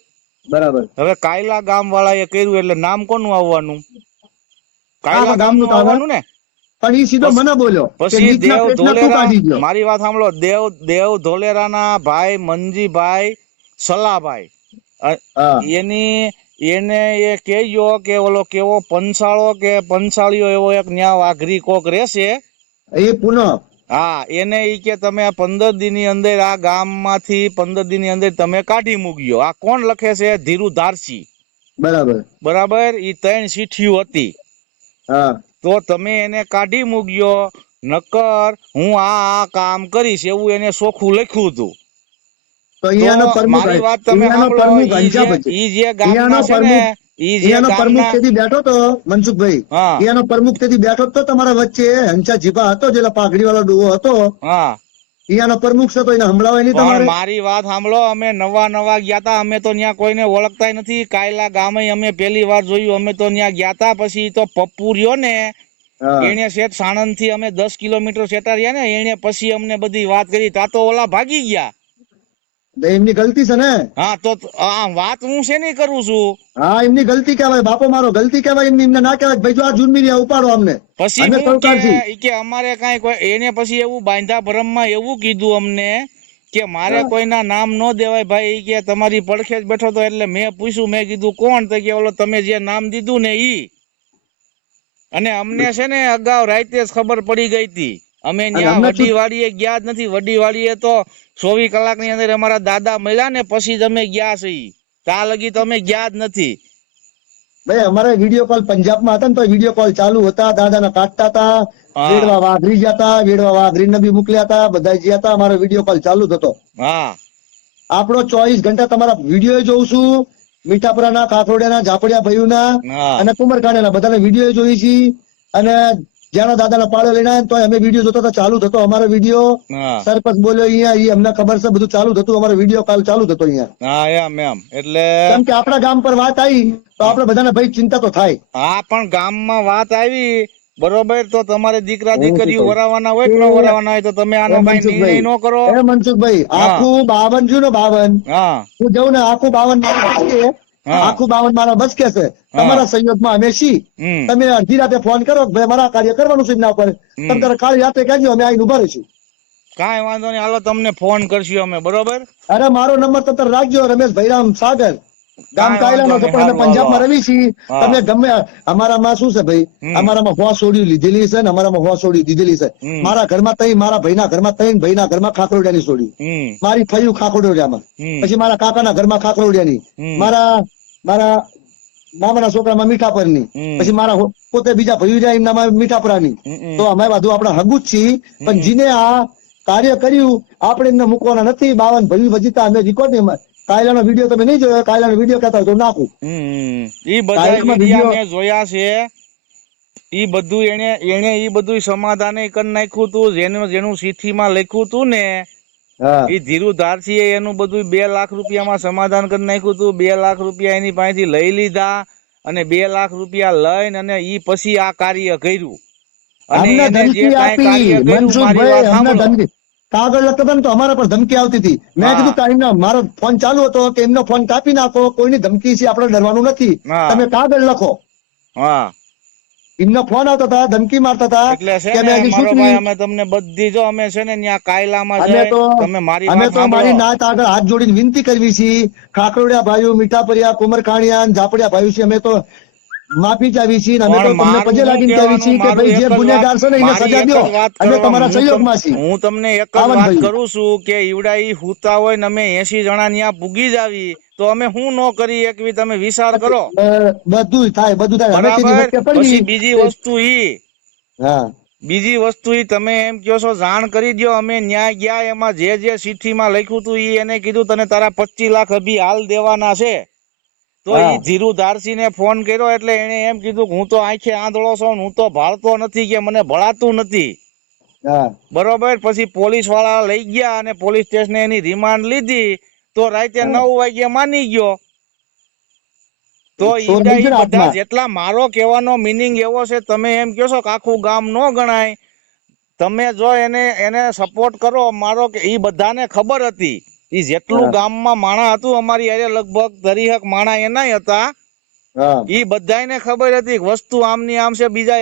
બરાબર. હવે કાયલા ગામ વાળાએ કર્યું એટલે નામ કોનું આવવાનું? કાયલા ગામનું ગામનું તો આવે. આવવાનું ને. પણ ઈ સીધો મને બોલ્યો કે પછી નીચના દેવ પેટના તું ધોલેરા, કાઢી ગયો. મારી વાત સાંભળો. દેવ ધોલેરાના ભાઈ મનજીભાઈ સલાભાઈ હા એને એ કહેજો કે ઓલો કેવો પંસાળો કે પંસાળીઓ એવો એક ન્યા વાઘરી કોક રહેશે. એ પુનઃ હા, એને ઈ કે તમે આ 15 દિનની અંદર આ ગામમાંથી 15 દિનની અંદર તમે કાઢી મૂક્યો. આ કોણ લખે છે? ધીરુ ધારસી. બરાબર. ઈ 3 ચીઠીઓ હતી. હા તો તમે એને કાઢી મૂક્યો. નકર હું આ કામ કરીશ એવું એને ચોખ્ખું લખ્યું હતું. તો અહીંયાનો તો પ્રમુખ મારી વાત તમે અહીંયાનો સાંભળો. પ્રમુખ હંસાભાઈ ઈ જે ગામના છે ને અહીંયાનો પ્રમુખ તેથી બેઠો તો મનસુખભાઈ હા અહીંયાનો પ્રમુખ તેથી બેઠો તો તમારા વચ્ચે હંસા જીભા હતો જેલા પાઘડી વાળો ડોવો હતો. હા, અહીંયાનો પ્રમુખ છે તો એને સંભળાવાય નહીં પણ તમારે? મારી વાત સાંભળો. અમે નવા ગયા તા. અમે તો ત્યાં કોઈને ઓળખતા નથી. કાયલા ગામે અમે પહેલી વાર જોયું. અમે તો ત્યાં ગયા તા. પછી તો પપ્પુ રહ્યો ને હા એને શેઠ સાણંદ થી અમે 10 કિલોમીટર સેટા રહ્યા ને એને પછી અમને બધી વાત કરી. તા તો ઓલા ભાગી ગયા. એમની ગલતી છે ને. હા તો આ વાત હું શેની કરું છું? હા એમની ગલતી કહેવાય, બાપો મારો ગલતી કહેવાય એમની. એમને ના કહેવાય ભાઈ જો આ જૂનમી રહ્યા ઉપાડો અમને, પછી અમે હું સહકાર છીએ. કે અમારે કઈ એને પછી એવું બાંધા ભરમમાં એવું કીધું અમને કે મારે કોઈના નામ ન દેવાય ભાઈ. ઈ કે તમારી પડખે જ બેઠો તો એટલે મેં પૂછ્યું, મેં કીધું કોણ? તો કે ઓલો તમે જે નામ દીધું ને ઈ. અને અમને છે ને અગાઉ રાતે જ ખબર પડી ગઈ હતી. અમે અને ત્યાં અમને વડી વાડીએ ગયા જ નથી. વડી વાડીએ તો 24 કલાકની અંદર અમારા દાદા મળ્યા ને પછી જ અમે ગયા છીએ. ત્યાં લગી તો અમે ગયા જ નથી. ભાઈ અમારે વિડીયો કોલ પંજાબમાં હતા ને તો વિડીયો કોલ ચાલુ હતા, દાદાના કાઢતા હતા, હા વેડવા વાઘરી ગયા હતા, વેડવા વાઘરીને બી મોકલ્યા હતા, બધા ગયા હતા, અમારો વિડીયો કોલ ચાલુ જ હતો. હા આપણો 24 ઘંટા તમારા વિડીયો જોઉં છું, મીઠાપુરાના, કાકરોડિયાના, ઝાપડિયા ભાઈઓના હા અને કુંભરખાડિયાના બધાના વિડીયો જોઈ છીએ. અને જ્યાંના દાદાના પાળો લઈને આવ્યા તો અમે વિડીયો જોતા હતા, ચાલુ થતો અમારો વિડીયો. હા સરપંચ બોલ્યો અહીંયા, ઈ અમને ખબર છે, બધું ચાલુ થતું, અમારો વિડીયો કાલ ચાલુ થતો અહીંયા. હા એમ એટલે કેમ કે આપણા ગામ પર વાત આવી તો આપણે બધાને ભાઈ ચિંતા તો થાય. હા પણ ગામમાં વાત આવી બરોબર, તો તમારે દીકરા દીકરીઓ વરાવાના હોય કે ન એ વરાવાના હોય તો તમે આનો કઈ નિર્ણય ન કરો. મનસુખભાઈ હા. આખું 52 છું ને 52, હા હું જઉં ને આખું 52 મારા બચકે, હા. આખું 52 મારા બચકે છે. તમારા સહયોગમાં અમે છીએ. હમ તમે અડધી રાતે ફોન કરો કે ભાઈ મારા કાર્ય કરવાનું છે એમના ઉપર, તમે તારે કાળી રાતે કહેજો, અમે આવીને ઉભા રહીશું. કાંઈ વાંધો નહીં, હાલો તમને ફોન કરશું અમે, બરોબર. અરે મારો નંબર તો તારે રાખજો, રમેશ ભાઈરામ સાગર, ગામ કાંઈ કાયલાનો વાંધો છે, નહીં, પણ અમે હારું, પંજાબમાં હાલો. રવી છીએ. હા. તમે ગમે અમારામાં શું છે ભાઈ, અમારામાં હોવા સોડી લીધેલી છે ને અમારામાં હોવા સોડી દીધેલી છે. મારા ઘરમાં તઈ, મારા ભાઈના ઘરમાં તઈ, ભાઈના ઘરમાં ખાકરોડિયાની સોડી, મારી ફયું ખાકરોડિયામાં, પછી મારા કાકાના ઘરમાં ખાકરોડિયાની, મારા મામાના છોકરામાં મીઠાપરની, પછી મારા પોતે બીજા ભાઈઓ જાય એમનામાં મીઠાપરાની. તો અમે બધું આપણે હગું જ છીએ. પણ જેને આ કાર્ય કર્યું આપણે એમને મૂકવાના નથી. 52 ભાઈઓ વજીતા અમે રેકોર્ડ કાયલાનો વિડીયો તમે નહીં જોયો, કાયલાનો વિડીયો કહેતા હોય તો નાખું. ઈ બધા કાયલામાં વિડિયા વિડીયો મેં જોયા છે. ઈ બધું એને ઈ બધું સમાધાન કરી નાખ્યું હતું. જેનું ચિઠ્ઠીમાં લખ્યું હતું ને, હા એ ધીરુ ધારસીએ એનું બધું 2 લાખ રૂપિયામાં સમાધાન કરી નાખ્યું હતું. 2 લાખ રૂપિયા એની પાસેથી લઈ લીધા અને 2 લાખ રૂપિયા લઈને અને ઈ પછી આ કાર્ય કર્યું. અને અમને એને જે ધમકી કાંઈ આપી કાર્ય કર્યું, મારી વાત મનસુખભાઈ, અમને સાંભળો. ધમકી કાગળ લખતા હતા ને તો અમારા પર ધમકી આવતી હતી. મેં હા. કીધું કે એમનો મારો ફોન ચાલુ હતો કે એમનો ફોન કાપી નાખો, કોઈની ધમકી છે, આપણે ડરવાનું નથી, હા. તમે કાગળ લખો. હા એમનો ફોન આવતા હતા, ધમકી મારતા હતા એટલે છે કે ને અમે હજી મારો ચૂંટણી, ભાઈ, અમે તમને બધી જો અમે છે ને ત્યાં કાયલામાં અમે જઈ, તો તમે મારી અમે વાત તો મારી સાંભળો. નાત આગળ હાથ જોડીને વિનંતી કરવી છે. ખાકરોડિયા ભાઈઓ, મીઠાપરિયા, કુમરખાણિયા, ઝાપડિયા ભાઈઓ છે, અમે તો માફી ચાવી છીએ. અમે તો પણ તમને મારું પગે હું લાગીને કહેવી કહેવાનું, છીએ કે મારું ભાઈ જે એક જ વાત, ગુનેગાર છે ને એને મારી સજા એક દો. જ વાત અમે કરવા, તમારા સહયોગમાં છીએ. હું તમને એક જ પાવન વાત ભાઈ, કરું છું કે ઈવડા ઈ હુતા હોય ને અમે 80 જણા ત્યાં પૂગી જાવી તો અમે શું ન કરી એકવી, તમે વિચાર કરો. બધું થાય, બધું થાય. અમે તેની બરાબર. વચ્ચે પછી પડી. બીજી વસ્તુ ઈ, હા બીજી વસ્તુ ઈ તમે એમ કહો છો જાણ કરી દો. અમે ન્યાય ગયા, એમાં જે ચિઠ્ઠીમાં લખ્યું હતું ઈ એને કીધું તને તારા 25 લાખ અભી હાલ દેવાના છે. તો હા ઈ ધીરુ ધારસીને ફોન કર્યો એટલે એને એમ કીધું કે હું તો આંખે આંધળો છું, હું તો ભાળતો નથી, કે મને ભળાતું નથી. હા બરોબર. પછી પોલીસ વાળા લઈ ગયા અને પોલીસ સ્ટેશને એની રિમાન્ડ લીધી. તો રાતે 9 વાગે માની ગયો. તો સોર ઈવડા નહીં છે ઈ ને બધા હાથમાં. જેટલા, મારો કહેવાનો મિનિંગ એવો છે, તમે એમ કહો છો કે આખું ગામ ન ગણાય, તમે જો એને સપોર્ટ કરો મારો, કે ઈ બધાને ખબર હતી. ઈ જેટલું હા ગામમાં માણા હતું અમારી હારે લગભગ 30 માણા એનાય હતા. હા ઈ બધાયને ખબર હતી કે વસ્તુ આમની આમ છે. બીજા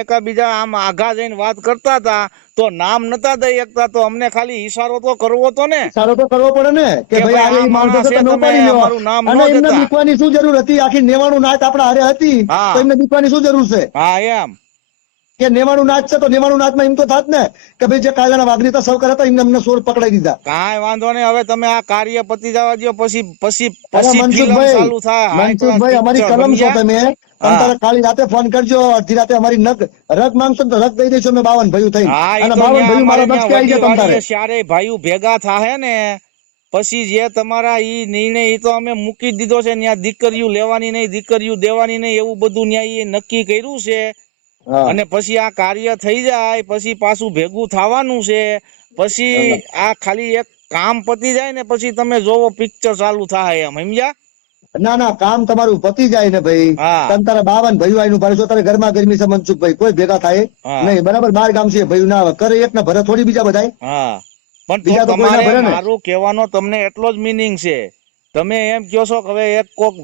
એકાબીજા આમ આઘા જઈને વાત કરતા હતા તો નામ નતા દઈ શકતા. તો અમને ખાલી ઈશારો તો કરવો તો ને સારો તો કરવો પડે ને કે ભાઈ આ આ માણસો માણસ છે છે, તમે તમે ઉપાડી લ્યો. અમારું નામ ન અને એમને દેતા. બીકવાની શું જરૂર હતી? આખી 99 નાચ આપણા હારે હતી તો હા એમને બીકવાની શું જરૂર છે? હા એમ કે 99 નાચ છે તો 99 નાચમાં એમ તો થાત ને કે ભાઈ જે કાયદાના વાઘરીતા સૌ હતા એમને અમને સોર પકડાઈ દીધા. કાંઈ વાંધો નહીં. હવે તમે આ કાર્ય પતી જવા દો, પછી અરે ફિલ્મ ચાલુ થાય, હાઈ ક્લાસ મનસુખભાઈ અમારી પિક્ચર. કલમ છો સમજ્યા? તમે તારે ખાલી રાતે ફોન કરજો. અડધી રાતે અમારી રગ માંગશો ને તો રગ દઈ દઈશું અમે 52 ભાઈઓ થઈને. હા ઈ અને તો 52 ન્યા ભાઈઓ અમારે મારા ન્યા બચકે આવી જાય તમ તારે. વડીવાડીએ ચારે ભાઈઓ ભેગા થાહે ને પછી જે તમારા ઈ નિર્ણય ઈ તો અમે મૂકી દીધો છે. ન્યા દીકરીઓ લેવાની નહીં, દીકરીઓ દેવાની નહીં, એવું બધું ન્યા ઈ નક્કી કર્યું છે. હા અને પછી આ કાર્ય થઈ જાય પછી પાછું ભેગું થવાનું છે. પછી આ ખાલી એક કામ પતી જાય ને પછી તમે જોવો પિક્ચર ચાલુ થાય એમ. સમજ્યા? ના ના કામ તમારું પતી જાય ને ભાઈ, હા તમે તારા 52 ભાઈઓ આવીને ઉભા રહેશો. તારે ઘરમાં ગરમી છે મનસુખભાઈ, કોઈ ભેગા થાય હા નહીં. બરાબર? 12 ગામ છે ભાઈઓ ના આવે કરે એક ને ભરે થોડી બીજા બધાય. હા પણ તો બીજા તો કોઈ ના તમારે ભરે ને. મારું કહેવાનો તમને એટલો જ મિનિંગ છે. તમે એમ કહો છો કે હવે એક કોક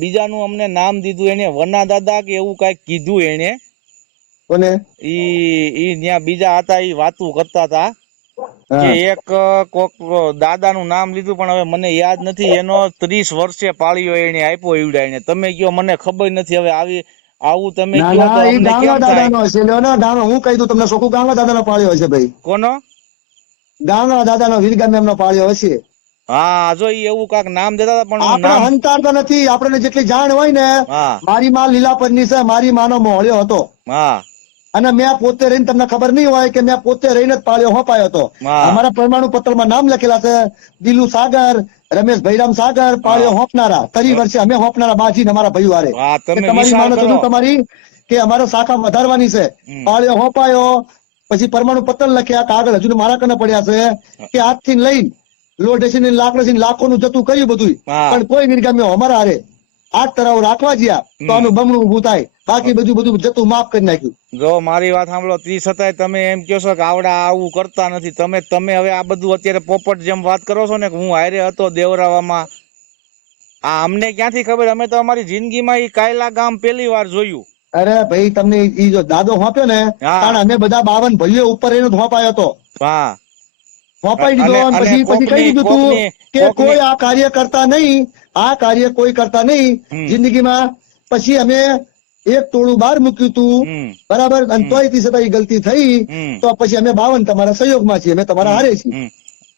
બીજાનું અમને નામ દીધું એને વના દાદા કે એવું કઈક કીધું એને કોને? ઈ ત્યાં બીજા હતા ઈ વાતું કરતા હતા કે હા એક કોક દાદાનું નામ લીધું પણ હવે મને યાદ નથી. એનો 30 વર્ષે પાળ્યો એને આપ્યો ઈવડા એને. તમે કયો મને ખબર નથી. હવે આવું તમે ના કયો તો ના, એ અમને ગાંગા કેમ દાદા થાય? નો હશે. લ્યો ને ગાંગા, હું કહી દઉં તમને, સોકુ ગાંગા દાદા નો પાળ્યો હશે ભાઈ. કોનો? ગાંગા દાદા નો વીરગામ એમનો પાળ્યો હશે. હા જો ઈ એવું કાક નામ દેતા હતા પણ હું આપણે નામ હંતાડતા નથી. આપણને જેટલી જાણ હોય ને, હા મારી માં લીલાપરની છે, મારી માનો મોહળ્યો હતો. હા અને મેં પોતે રહીને, તમને ખબર નહીં હોય કે મેં પોતે રહીને જ પાળ્યો હોપાયો હતો. હા અમારા પરમાણુ પત્રમાં નામ લખેલા છે, દિલુ સાગર, રમેશ ભૈરામ સાગર, પાળ્યો હા હોપનારા. 30 વર્ષે અમે હોપનારા બાજી અમારા ભાઈઓ હારે. હા કે તમે તમારી વિચાર માનો કરો. જોડું તમારી કે અમારે શાખા વધારવાની છે. હમ. પાળ્યો હોપાયો, પછી પરમાણુ પત્ર લખ્યા, કાગળ હજુ મારા કને પડ્યા છે કે આજથી લઈને લોડ એસી લાકડી લાખોનું જતું કર્યું બધું, હા પણ કોઈ નિર્ગામ્યો અમારા હારે 8 તરાવ રાખવા ગયા તો હમ. આનું બમણું ઊભું થાય. બાકી બધું જતું માફ કરી નાખ્યું. જો મારી વાત સાંભળો, તી છતાંય તમે એમ કહો છો કે આવડા આવું કરતા નથી. તમે હવે આ બધું અત્યારે પોપટ જેમ વાત કરો છો ને કે હું હારે હતો દેવરાવામાં, આ અમને ક્યાંથી ખબર? અમે તો અમારી જિંદગીમાં ઈ કાયલા ગામ પહેલી વાર જોયું. અરે ભાઈ, તમને ઈ જો દાદો હોપ્યો ને, હા કારણ અમે બધા 52 ભાઈઓ ઉપર એનો હોપાયો હતો. હા હોપાઈ દીધો અને અને અને પછી કહી કોકની દીધું તું કોકની કે કોકની કોઈ આ કાર્ય કરતા નહીં, આ કાર્ય કોઈ કરતા નહીં હમ જિંદગીમાં. પછી અમે એક ટોળું બહાર મૂક્યું તું, હમ બરાબર, અને હમ તોય થી છતાં ઈ ગલતી થઈ. હમ તો પછી અમે 52 તમારા સહયોગમાં છીએ, અમે તમારા હમ હારે છીએ. હમ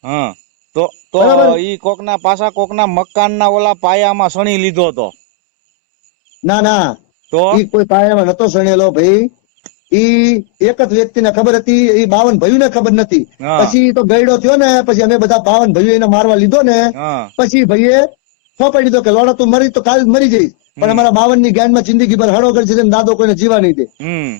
હા તો બરાબર. ઈ કોકના પાછા કોકના મકાનના ઓલા પાયામાં સણી લીધો તો ના ના, તો ઈ કોઈ પાયામાં નતો સણેલો ભાઈ. ઈ એક જ વ્યક્તિને ખબર હતી, ઈ 52 ભાઈઓને ખબર નથી. હા પછી તો ગયડો થયો ને, પછી અમે બધા 52 ભાઈઓ એને મારવા લીધો ને, હા પછી ભાઈએ સોંપાઈ દીધો કે લોડા તું મરી તો કાલ મરી જઈશ, પણ હમ અમારા 52 ની જ્ઞાનમાં જિંદગી ભર હળો કરશે ને દાદો કોઈને જીવા નહીં દે. હમ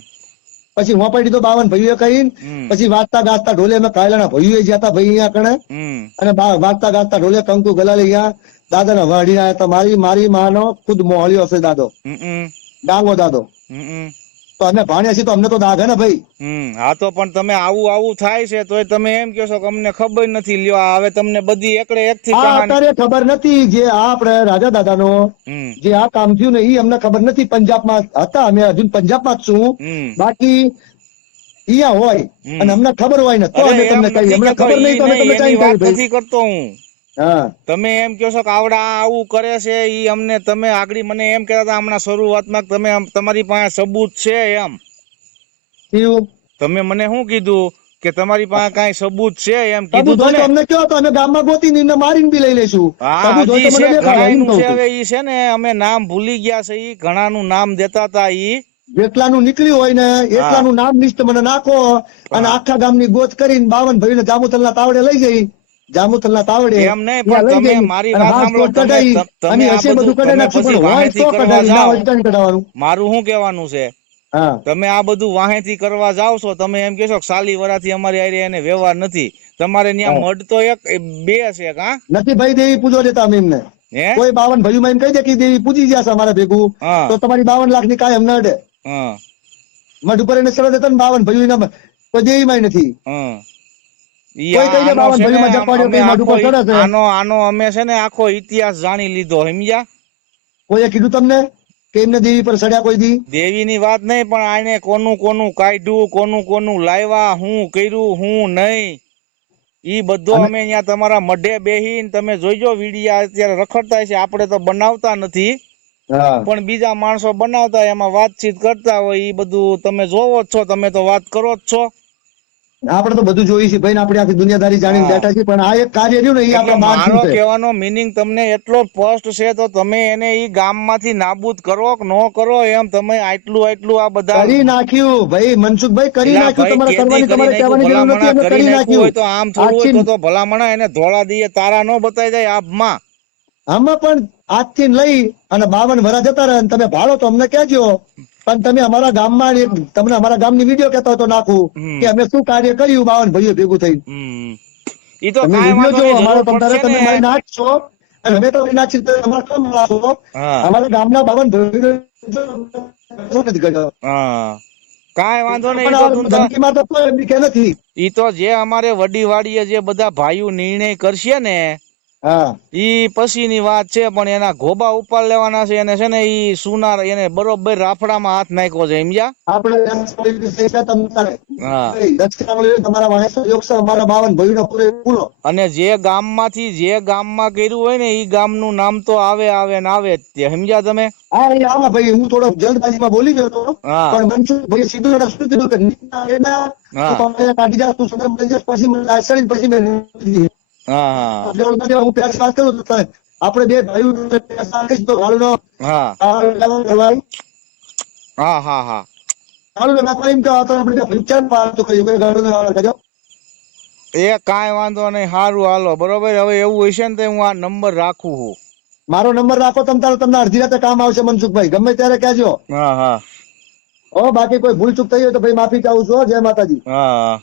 પછી સોંપાઈ દીધો 52 ભાઈઓ કહીને. હમ પછી વાગતા ગાજતા ઢોલે અમે કાયલાના ભાઈઓ જ્યાં હતા ભાઈ અહીંયા કણે, હમ અને વાગતા ગાજતા ઢોલે કંકુ ગલાલી અહીંયા દાદાના વાડી આવ્યા હતા. મારી માનો ખુદ મોહળ્યો હશે દાદો, હમ ડાંગો દાદો. હમ તો અમે ભાણ્યા છીએ તો અમને તો દાગ હે ને ભાઈ. હા તો પણ તમે આવું થાય છે તોય તમે એમ કહો છો કે અમને ખબર નથી. લ્યો આ હવે તમને બધી એકડે એક થી આ કહાની. અત્યારે ખબર નથી. જે આ આપણે રાજા દાદાનો હમ જે આ કામ થયું ને, એ અમને ખબર નથી. પંજાબમાં હતા અમે, હજુ પંજાબમાં જ છું. હમ બાકી અહીંયા હોય હમ અને અમને ખબર હોય ને તો અરે અમે એમ તમને કહીએ. નથી અમને કેતો, ખબર નહીં ઈ તો અમે તમને નહીં એની ચાઈને વાત કહીએ ભાઈ. નથી કરતો હું. હા તમે એમ કહો છો કે આવડા આવું કરે છે ઈ અમને, તમે આગળ મને એમ કહેતા હતા હમણાં શરૂઆતમાં કે તમે તમારી પાસે સબૂત છે એમ. થયું. તમે મને શું કીધું કે તમારી પાસે કાંઈ સબૂત છે એમ કીધું સબૂત તું હોય ને? તો અમને કહો તો અમે ગામમાં ગોતીને એને મારીને બી લઈ લઈશું. હા સબૂત હોય હજી તો મને છે, દેખાડો, ઘણા એમ નું કહું છે. છું. હવે ઈ છે ને અમે નામ ભૂલી ગયા છે. ઈ ઘણાનું નામ દેતા હતા ઈ. જેટલાનું નીકળ્યું હોય ને એટલાનું નામ લિસ્ટ મને નાખો, અને હા. આખા ગામની ગોત કરીને 52 ભાઈને જામુતલના તાવડે લઈ જઈ. જામુતલના તાવડે એમ નહીં, ત્યાં પણ લઈ તમે જઈ મારી અને વાત હાથ સાંભળો. કોટ કઢાઈ અને તમે આ હશે બધું બધું કઢાઈ તમે નાખશું, પછી પણ હોય વાહેથી તો કરવા કઢાવી, ના જાઓ. હોય તો નહીં કઢાવવાનું. મારું શું કહેવાનું છે, હા તમે આ બધું વાહેથી કરવા જાઓ છો. તમે એમ કહેશો કે સાલી વરાથી અમારી હારે એને વ્યવહાર નથી. તમારે ત્યાં હા. મઢ તો એક બે છે કા? નથી ભાઈ દેવી પૂજો દેતા અમે એમને. હે કોઈ 52 ભાઈઓમાં એમ કહી દે કે દેવી પૂજી ગયા છે અમારે ભેગું, હા તો તમારી 52 લાખની કાયમ ન અડે. હા મઢ ઉપર એને સરળ દેતા ને 52 ભાઈઓ કોઈ દેવીમાં નથી. હા ઈ કોઈ કહી દે આનો 52 છે ને ભાઈઓમાં જપાડ્યો અમે કઈ મઢ આખો ઉપર ચડે છે. આનો અમે છે ને આખો ઇતિહાસ જાણી લીધો, સમજ્યા? કોઈએ કીધું તમને કે એમને દેવી પર ચડ્યા કોઈ દી? દેવીની વાત નહીં, પણ આને કોનું કોનું કાઢ્યું, કોનું કોનું લાવ્યા, હું કર્યું, હું નહીં, ઈ બધો અમે અમે અહીંયા તમારા મઢે બેહીને તમે જોઈજો. વીડિયા અત્યારે રખડતા છે, આપણે તો બનાવતા નથી, હા પણ બીજા માણસો બનાવતા હોય, એમાં વાતચીત કરતા હોય. ઈ બધું તમે જોવો જ છો, તમે તો વાત કરો જ છો. આપણે તો બધું જોઈએ છીએ ભાઈ ને, આપણે આખી દુનિયાદારી જાણીને હા બેઠા છીએ, પણ આ એક કાર્ય રહ્યું ને એ એટલે આપણા બહાર મારો થયું છે. કહેવાનો મિનિંગ તમને એટલો સ્પષ્ટ છે, તો તમે એને ઈ ગામમાંથી નાબૂદ કરો કે ન કરો, એમ તમે આટલું આ બધા કરી નાખ્યું ભાઈ મનસુખભાઈ, કરી એલા નાખ્યું. ભાઈ તમારે કેદી કરવાની કરી તમારે નાખ્યું? કહેવાની જરૂર નથી, ભલામણા અમે કરી કરી નાખ્યું હોય નાખ્યું. તો આમ થોડું હોય આજથી તો ભલામણા એને ધોળા દીએ તારા ન બતાવી જાય આભમાં. આમાં પણ આજથી લઈ અને 52 વરા જતા રહે, અને તમે ભાડો તો અમને કહેજો. પણ તમે અમારા ગામમાં તમને અમારા ગામની વિડીયો કહેતા હોય તો નાખું હમ કે અમે શું કાર્ય કર્યું 52 ભાઈઓ ભેગું થઈ. હમ ઈ તો તમે કાંઈ વિડીયો વાંધો જોવો નહીં, અમારો, જરૂર તમ તારે પડશે તમે ને. મારી નાખશો અને અમે તો નાખી અમારે કેમ મળાશો? હા અમારા ગામના 52 ભાઈઓ નથી કર્યો. હા કાંઈ વાંધો નહીં. પણ ઈ તો આ ધૂનતા ધમકીમાં તો કોઈ બીકે નથી. ઈ તો જે અમારે વડી વાડીએ જે બધા ભાઈઓ નિર્ણય કરશે ને હા ઈ પછીની વાત છે, પણ એના ઘોબા ઉપાડ લેવાના છે. એને છે ને ઈ સુનાર એને બરોબર રાફડામાં હાથ નાખ્યો છે, સમજ્યા? આપણે એમ સમજી છે કે તમારે હા. દક્ષિણા મળી તમારા વાંસો યોગ છે, અમારા 52 ભાઈનો પૂરો. અને જે ગામમાંથી જે ગામમાં કર્યું હોય ને ઈ ગામનું નામ તો આવે આવે ને આવે જ તે, સમજ્યા તમે? હા એ આવા ભાઈ, હું થોડો જલ્દબાજીમાં બોલી ગયો હતો, હા. પણ મનસુખભાઈ સીધું એને શું કીધું કે નીચના એના હા. તું પાછા કાઢી જા, તું સદન મળી જા, પછી મને લાસણી, પછી મેં લીધી. હા હા એટલે હું પ્યાસ વાત કરું તો આપણે બે ભાઈઓ તો ગાળુનો હા ભાઈ હા હા હા ગાળુનો નાખવા એમ કે આ તો આપણે વિચાર પાડતો કર્યું કે ગાળુનો વાળો કરજો. એ કાંઈ વાંધો નહીં, સારું હાલો બરોબર. હવે એવું હશે ને તો હું આ નંબર રાખું છું. મારો નંબર રાખો તમને અડધી રાતે કામ આવશે મનસુખભાઈ, ગમે ત્યારે કહેજો. હા હા બાકી કોઈ ભૂલ ચૂક થઈ હોય તો ભાઈ માફી ચાહું છું. જય માતાજી. હા.